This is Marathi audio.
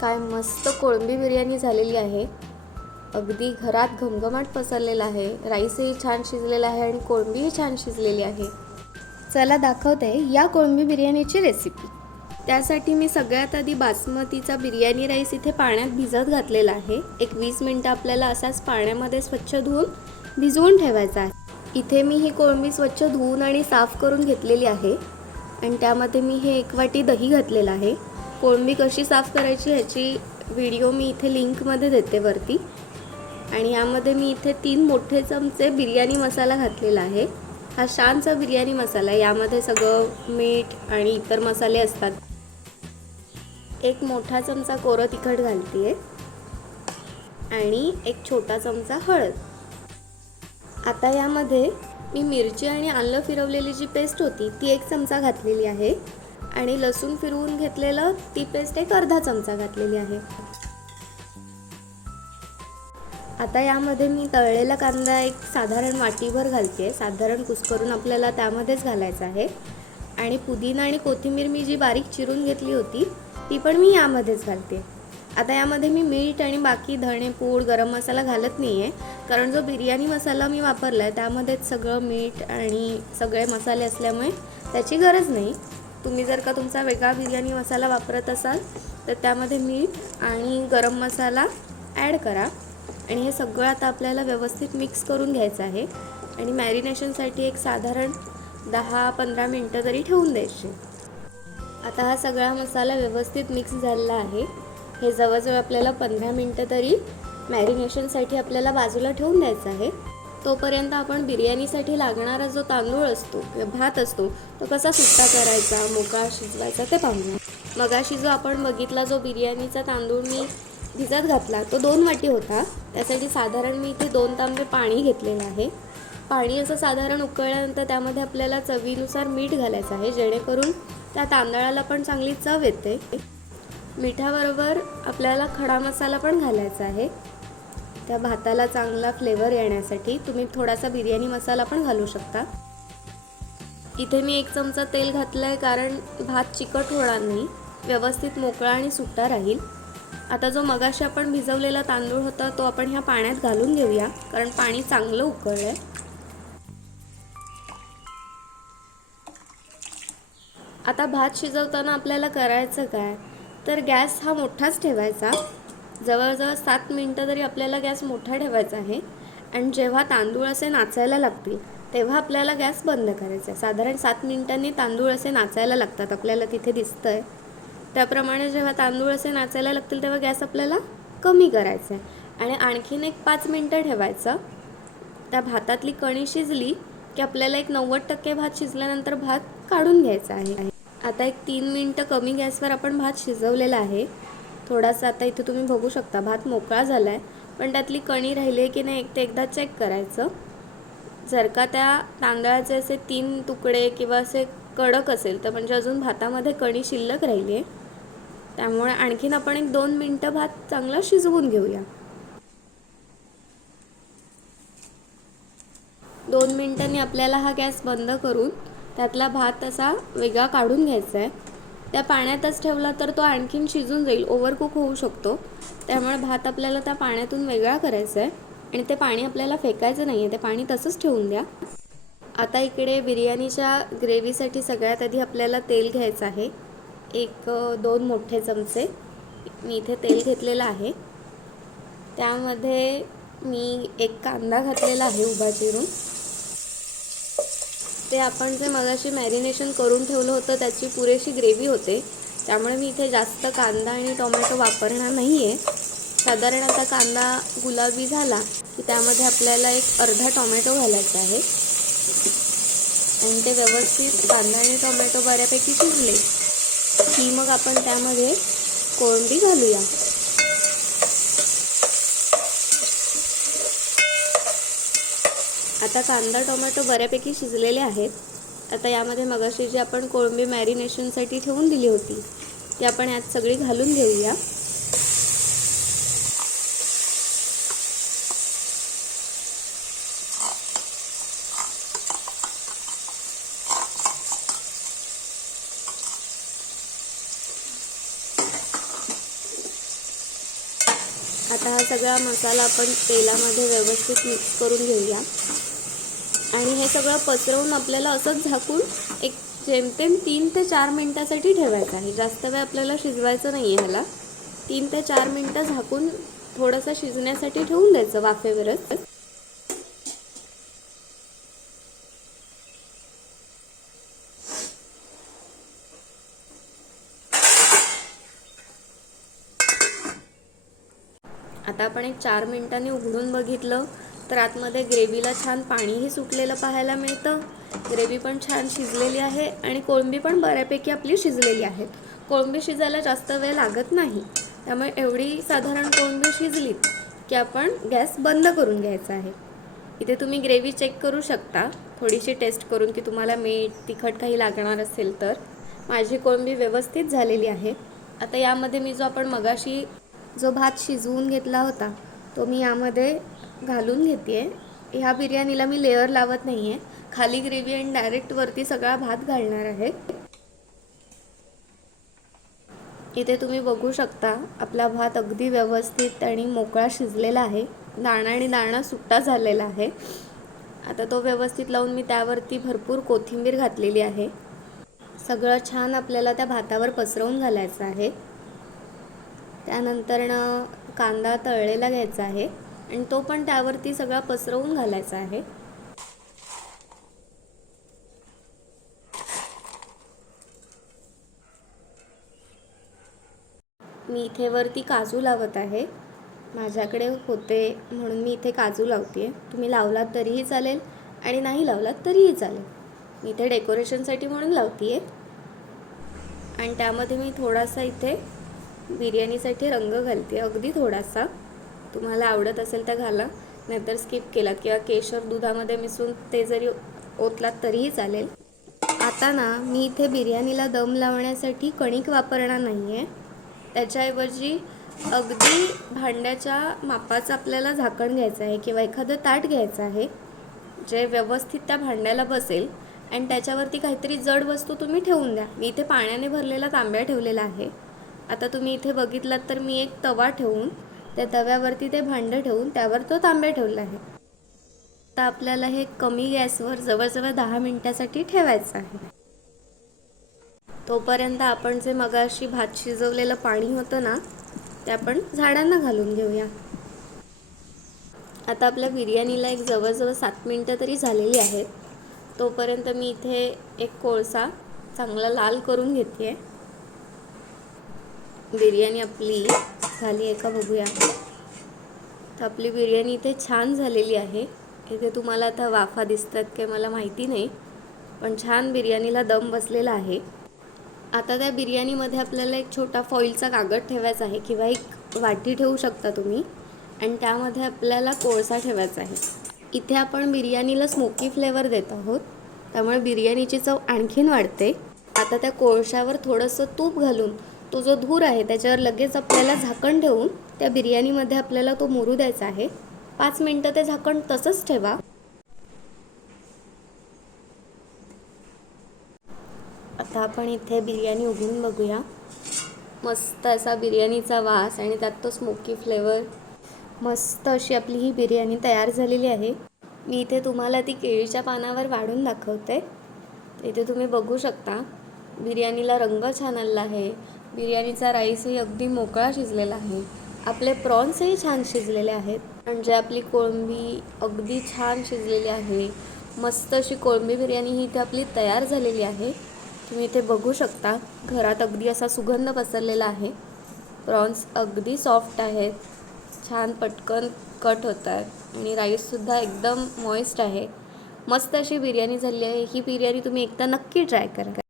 काय मस्त कोळंबी बिर्याणी झालेली आहे। अगदी घरात घमघमाट पसरलेला आहे। राईसही छान शिजलेला आहे आणि कोळंबीही छान शिजलेली आहे। चला दाखवते या कोळंबी बिर्याणीची रेसिपी। त्यासाठी मी सगळ्यात आधी बासमतीचा बिर्याणी राईस इथे पाण्यात भिजत घातलेला आहे। एक 20 मिनिटं आपल्याला असाच पाण्यामध्ये स्वच्छ धुवून भिजवून ठेवायचा आहे। इथे मी ही कोळंबी स्वच्छ धुवून आणि साफ करून घेतलेली आहे आणि त्यामध्ये मी हे 1 वाटी दही घातलेलं आहे। कोळंबी कशी साफ करायची ह्याची व्हिडिओ मी इथे लिंकमध्ये देते वरती। आणि यामध्ये मी इथे 3 मोठे चमचे बिर्याणी मसाला घातलेला आहे। हा शानचा बिर्याणी मसाला, यामध्ये सगळं मीठ आणि इतर मसाले असतात। 1 मोठा चमचा कोरं तिखट घालतेय आणि 1 छोटा चमचा हळद। आता यामध्ये मी मिरची आणि आलं फिरवलेली जी पेस्ट होती ती 1 चमचा घातलेली आहे आणि लसूण फिरवून घेतलेलं ती पेस्ट एक अर्धा चमचा घातलेली आहे। आता यामध्ये मी तळलेला कांदा एक साधारण वाटीभर घालते। साधारण कुस्करून आपल्याला त्यामध्येच घालायचा आहे आणि पुदिना आणि कोथिंबीर मी जी बारीक चिरून घेतली होती ती पण मी यामध्येच घालते। आता यामध्ये मी मीठ आणि बाकी धणे पूड गरम मसाला घालत नाही आहे, कारण जो बिर्याणी मसाला मी वापरला आहे त्यामध्येच सगळं मीठ आणि सगळे मसाले असल्यामुळे त्याची गरज नाही। तुम्ही जर का तुमचा वेगळा बिर्याणी मसाला वापरत असाल तर त्यामध्ये मीठ आणि गरम मसाला ॲड करा आणि हे सगळं आता आपल्याला व्यवस्थित मिक्स करून घ्यायचं आहे आणि मॅरिनेशनसाठी एक साधारण 10-15 मिनिटं तरी ठेवून द्यायचे। आता हा सगळा मसाला व्यवस्थित मिक्स झालेला आहे। हे जवळजवळ आपल्याला 15 मिनिटं तरी मॅरिनेशनसाठी आपल्याला बाजूला ठेवून द्यायचं आहे। तोपर्यंत आपण बिर्याणीसाठी लागणारा जो तांदूळ असतो किंवा भात असतो तो कसा सुट्टा करायचा, मोकळा शिजवायचा ते पाहूया। मगाशी जो आपण बघितला जो बिर्याणीचा तांदूळ मी भिजत घातला तो 2 वाटी होता। त्यासाठी साधारण मी इथे 2 तांबे पाणी घेतलेलं आहे। पाणी असं साधारण उकळल्यानंतर त्यामध्ये आपल्याला चवीनुसार मीठ घालायचं आहे, जेणेकरून त्या तांदळाला पण चांगली चव येते। मिठाबरोबर आपल्याला खडा मसाला पण घालायचा आहे। त्या भाताला चांगला फ्लेवर येण्यासाठी तुम्ही थोडासा बिर्याणी मसाला पण घालू शकता। इथे मी 1 चमचा तेल घातलं आहे, कारण भात चिकट होणार नाही, व्यवस्थित मोकळा आणि सुट्टा राहील। आता जो मगाशी आपण भिजवलेला तांदूळ होता तो आपण ह्या पाण्यात घालून घेऊया, कारण पाणी चांगलं उकळलं आहे। आता भात शिजवताना आपल्याला करायचं काय, तर गॅस हा मोठाच ठेवायचा। जवळजवळ 7 मिनिटं तरी आपल्याला गॅस मोठा ठेवायचा आहे आणि जेव्हा तांदूळ असे नाचायला लागतील तेव्हा आपल्याला गॅस बंद करायचा आहे। साधारण 7 मिनिटांनी तांदूळ असे नाचायला लागतात, आपल्याला तिथे दिसतंय त्याप्रमाणे जेव्हा तांदूळ असे नाचायला लागतील तेव्हा गॅस आपल्याला कमी करायचा आहे आणि आणखीन एक 5 मिनिटं ठेवायचं। त्या भातातली कणी शिजली की आपल्याला एक 90% भात शिजल्यानंतर भात काढून घ्यायचा आहे। आता एक 3 मिनिटं कमी गॅसवर आपण भात शिजवलेला आहे। थोडासा आता इथे तुम्ही बघू शकता भात मोकळा झाला आहे, पण त्यातली कणी राहिली आहे की नाही ते एकदा चेक करायचं। जर का त्या तांदळाचे असे 3 तुकडे किंवा असे कडक असेल तर म्हणजे अजून भातामध्ये कणी शिल्लक राहिली आहे, त्यामुळे आणखीन आपण एक 2 मिनिटं भात चांगला शिजवून घेऊया। 2 मिनिटांनी आपल्याला हा गॅस बंद करून त्यातला भात असा वेगळा काढून घ्यायचा आहे। त्या पाण्यातच ठेवला तर तो आणखीन शिजून जाईल, ओव्हरकुक होऊ शकतो, त्यामुळे भात आपल्याला त्या पाण्यातून वेगळा करायचा आहे आणि ते पाणी आपल्याला फेकायचं नाही आहे, ते पाणी तसंच ठेवून द्या। आता इकडे बिर्याणीच्या ग्रेव्हीसाठी सगळ्यात आधी आपल्याला तेल घ्यायचं आहे। 1-2 मोठे चमचे मी इथे तेल घेतलेलं आहे। त्यामध्ये मी 1 कांदा घातलेला आहे उभा चिरून। ते आपण जे मगाशी मॅरिनेशन करून ठेवलं होतं त्याची पुरेशी ग्रेव्ही होते, त्यामुळे मी इथे जास्त कांदा आणि टोमॅटो वापरणार नाही आहे। साधारण आता कांदा गुलाबी झाला की त्यामध्ये आपल्याला एक अर्धा टोमॅटो घालायचा आहे आणि ते व्यवस्थित कांदा आणि टोमॅटो बऱ्यापैकी शिजले की मग आपण त्यामध्ये कोळंबी घालूया। आता कांदा टोमॅटो बऱ्यापैकी शिजलेले आहेत। आता यामध्ये मगाशी जी आपण कोळंबी मॅरिनेशनसाठी ठेवून दिली होती ती आपण यात सगळी घालून घेऊया। आता हा सगळा मसाला आपण तेलामध्ये व्यवस्थित मिक्स करून घेऊया आणि हे सगळं पसरवून आपल्याला असंच झाकून एक जेमतेम 3 ते 4 मिनिटासाठी ठेवायचं आहे. जास्त वेळ आपल्याला शिजवायचं नाही आहे ह्याला. 3 ते 4 मिनिटं झाकून थोडंसं शिजण्यासाठी ठेवून द्यायचं वाफेवरच. आता आपण एक 4 मिनिटांनी उघडून बघितलं तर आतमध्ये ग्रेव्हीला छान पाणीही सुटलेलं पाहायला मिळतं. ग्रेव्ही पण छान शिजलेली आहे आणि कोळंबी पण बऱ्यापैकी आपली शिजलेली आहे. कोळंबी शिजायला जास्त वेळ लागत नाही, त्यामुळे एवढी साधारण कोळंबी शिजली की आपण गॅस बंद करून घ्यायचा आहे. इथे तुम्ही ग्रेव्ही चेक करू शकता थोडीशी टेस्ट करून की तुम्हाला मीठ तिखट काही लागणार असेल तर. माझी कोळंबी व्यवस्थित झालेली आहे. आता यामध्ये मी जो भात शिजवून घेतला होता तो मी यामध्ये घालून घेते आहे. ह्या बिर्याणीला मी लेअर लावत नाही आहे, खाली ग्रेव्ही आणि डायरेक्ट वरती सगळा भात घालणार आहे. इथे तुम्ही बघू शकता आपला भात अगदी व्यवस्थित आणि मोकळा शिजलेला आहे. दाणा आणि दाणा सुट्टा झालेला आहे. आता तो व्यवस्थित लावून मी त्यावरती भरपूर कोथिंबीर घातलेली आहे. सगळं छान आपल्याला त्या भातावर पसरवून घालायचं आहे. त्यानंतर कांदा तळलेला घ्यायचा आहे आणि तो पण त्यावरती सगळा पसरवून घालायचा आहे. मी इथे वरती काजू लावत आहे. माझ्याकडे होते म्हणून मी इथे काजू लावते. तुम्ही लावलात तरीही चालेल आणि नाही लावलात तरीही चालेल. मी इथे डेकोरेशनसाठी म्हणून लावते आहे. आणि त्यामध्ये मी थोडासा इथे बिर्याणीसाठी रंग घालते, अगदी थोडासा. तुम्हाला आवडत असेल तर घाला, नाहीतर स्किप केलात किंवा केशर दुधामध्ये मिसळून ते जरी ओतलात तरीही चालेल. आता मी इथे बिर्याणीला दम लावण्यासाठी कणिक वापरणार नाही आहे. त्याच्याऐवजी अगदी भांड्याच्या मापाचं आपल्याला झाकण घ्यायचं आहे किंवा एखादं ताट घ्यायचं आहे जे व्यवस्थित त्या भांड्याला बसेल आणि त्याच्यावरती काहीतरी जड वस्तू तुम्ही ठेवून द्या. मी इथे पाण्याने भरलेला तांब्या ठेवलेला आहे. आता तुम्ही इथे बघितलात तर मी एक तवा ठेवून त्या तव्यावरती ते भांडं ठेवून त्यावर तो तांब्या ठेवला आहे. आता आपल्याला हे कमी गॅसवर जवळजवळ 10 मिनिटासाठी ठेवायचं आहे. तोपर्यंत आपण जे मगाशी भात शिजवलेलं पाणी होतं ना ते आपण झाडांना घालून घेऊया. आता आपल्या बिर्याणीला एक जवळजवळ 7 मिनिटं तरी झालेली आहेत. तोपर्यंत मी इथे एक कोळसा चांगला लाल करून घेते आहे. बिर्याणी आपली झाली आहे का बघूया. तर आपली बिर्याणी इथे छान झालेली आहे. इथे तुम्हाला आता वाफा दिसतात की मला माहिती नाही, पण छान बिर्याणीला दम बसलेला आहे. आता त्या बिर्याणीमध्ये आपल्याला एक छोटा फॉईलचा कागद ठेवायचा आहे किंवा एक वाटी ठेवू शकता तुम्ही आणि त्यामध्ये आपल्याला कोळसा ठेवायचा आहे. इथे आपण बिर्याणीला स्मोकी फ्लेवर देत आहोत, त्यामुळे बिर्याणीची चव आणखीन वाढते. आता त्या कोळशावर थोडंसं तूप घालून तो जो धूर आहे त्याच्यावर लगेच आपल्याला झाकण ठेवून त्या बिर्याणीमध्ये आपल्याला तो मुरू द्यायचा आहे. 5 मिनिटं ते झाकण तसंच ठेवा. आता आपण इथे बिर्याणी उघडून बघूया. मस्त असा बिर्याणीचा वास आणि त्यात तो स्मोकी फ्लेवर. मस्त अशी आपली ही बिर्याणी तयार झालेली आहे. मी इथे तुम्हाला ती केळीच्या पानावर वाढून दाखवते. इथे तुम्ही बघू शकता बिर्याणीला रंग छान आला आहे. बिर्याणीचा राईसही अगदी मोकळा शिजलेला आहे. आपले प्रॉन्सही छान शिजलेले आहेत. म्हणजे आपली कोळंबी अगदी छान शिजलेली आहे. मस्त अशी कोळंबी बिर्याणी ही इथे आपली तयार झालेली आहे. तुम्ही इथे बघू शकता घरात अगदी असा सुगंध पसरलेला आहे. प्रॉन्स अगदी सॉफ्ट आहेत, छान पटकन कट होतात आणि राईससुद्धा एकदम मॉइस्ट आहे. मस्त अशी बिर्याणी झाली आहे. ही बिर्याणी तुम्ही एकदा नक्की ट्राय करा.